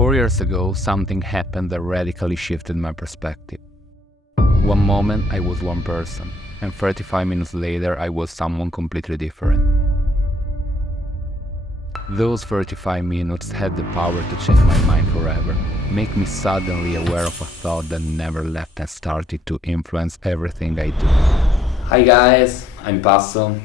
4 years ago, something happened that radically shifted my perspective. One moment I was one person, and 35 minutes later I was someone completely different. Those 35 minutes had the power to change my mind forever, make me suddenly aware of a thought that never left and started to influence everything I do. Hi guys, I'm Passo,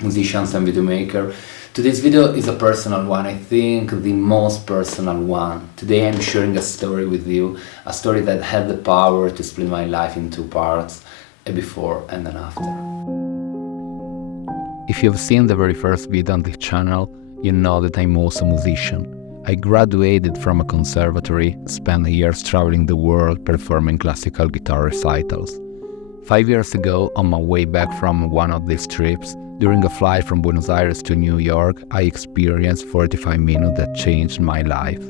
musician and video maker. Today's video is a personal one, I think the most personal one. Today I'm sharing a story with you, a story that had the power to split my life in two parts, a before and an after. If you've seen the very first video on this channel, you know that I'm also a musician. I graduated from a conservatory, spent years traveling the world performing classical guitar recitals. 5 years ago, on my way back from one of these trips, during a flight from Buenos Aires to New York, I experienced 45 minutes that changed my life.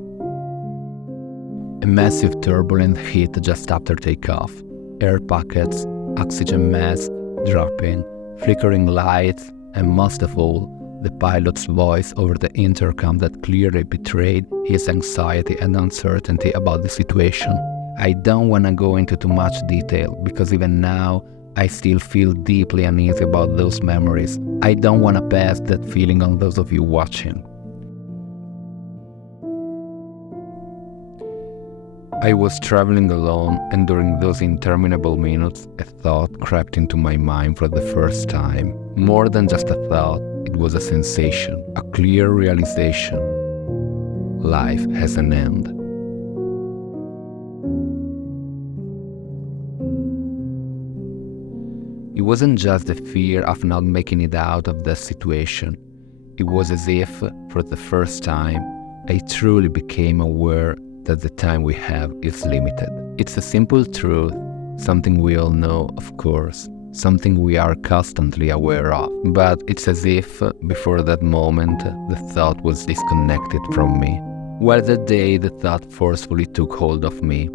A massive turbulent hit just after takeoff, air pockets, oxygen mask, dropping, flickering lights, and most of all, the pilot's voice over the intercom that clearly betrayed his anxiety and uncertainty about the situation. I don't want to go into too much detail because even now, I still feel deeply uneasy about those memories. I don't want to pass that feeling on those of you watching. I was traveling alone, and during those interminable minutes, a thought crept into my mind for the first time. More than just a thought, it was a sensation, a clear realization. Life has an end. It wasn't just the fear of not making it out of the situation. It was as if, for the first time, I truly became aware that the time we have is limited. It's a simple truth, something we all know, of course, something we are constantly aware of. But it's as if, before that moment, the thought was disconnected from me. Well, that day, the thought forcefully took hold of me.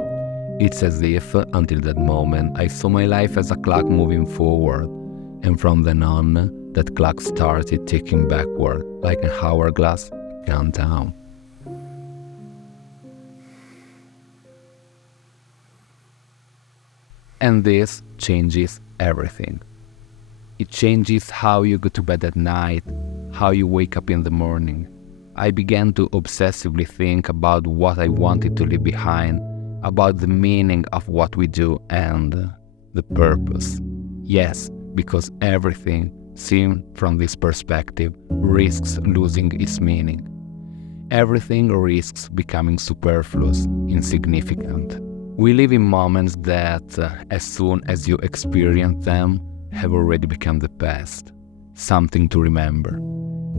It's as if, until that moment, I saw my life as a clock moving forward, and from then on, that clock started ticking backward, like an hourglass countdown. And this changes everything. It changes how you go to bed at night, how you wake up in the morning. I began to obsessively think about what I wanted to leave behind, about the meaning of what we do and the purpose. Yes, because everything, seen from this perspective, risks losing its meaning. Everything risks becoming superfluous, insignificant. We live in moments that, as soon as you experience them, have already become the past, something to remember.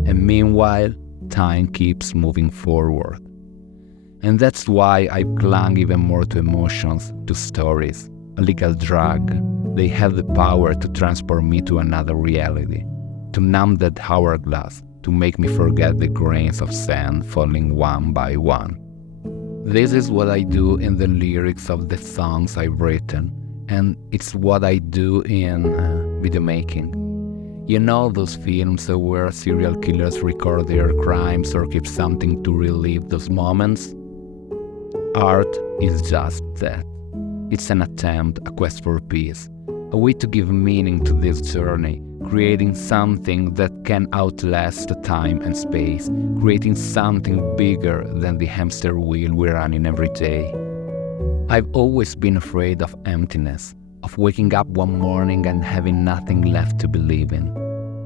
And meanwhile, time keeps moving forward. And that's why I've clung even more to emotions, to stories, a legal drug. They have the power to transport me to another reality, to numb that hourglass, to make me forget the grains of sand falling one by one. This is what I do in the lyrics of the songs I've written, and it's what I do in video making. You know those films where serial killers record their crimes or keep something to relive those moments? Art is just that. It's an attempt, a quest for peace, a way to give meaning to this journey, creating something that can outlast time and space, creating something bigger than the hamster wheel we run in every day. I've always been afraid of emptiness, of waking up one morning and having nothing left to believe in.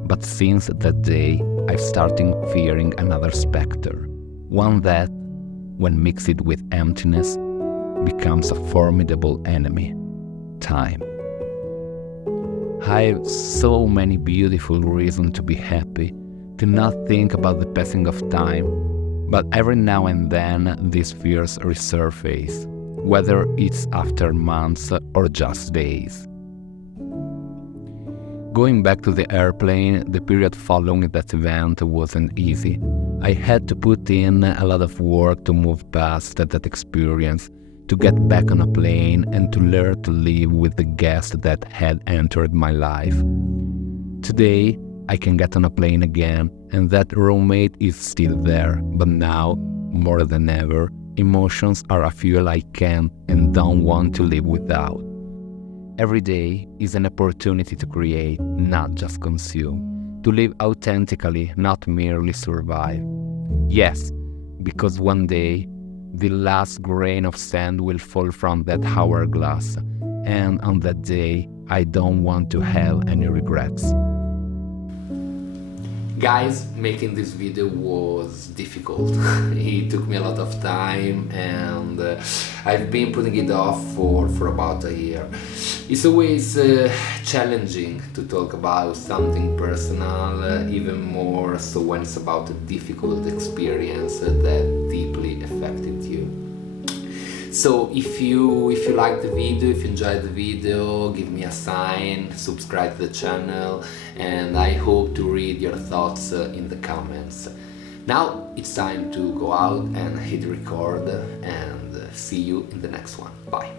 But since that day, I've started fearing another specter, one that, when mixed with emptiness, becomes a formidable enemy: time. I have so many beautiful reasons to be happy, to not think about the passing of time, but every now and then these fears resurface, whether it's after months or just days. Going back to the airplane, the period following that event wasn't easy. I had to put in a lot of work to move past that experience, to get back on a plane and to learn to live with the guest that had entered my life. Today, I can get on a plane again, and that roommate is still there, but now, more than ever, Emotions are a fuel I can and don't want to live without. Every day is an opportunity to create, not just consume. To live authentically, not merely survive. Yes, because one day, the last grain of sand will fall from that hourglass, and on that day, I don't want to have any regrets. Guys, making this video was difficult. It took me a lot of time, and I've been putting it off for about a year. It's always challenging to talk about something personal, even more so when it's about a difficult experience that deeply affected you. So if you like the video, if you enjoyed the video, give me a sign, subscribe to the channel, and I hope to read your thoughts in the comments. Now it's time to go out and hit record, and see you in the next one. Bye.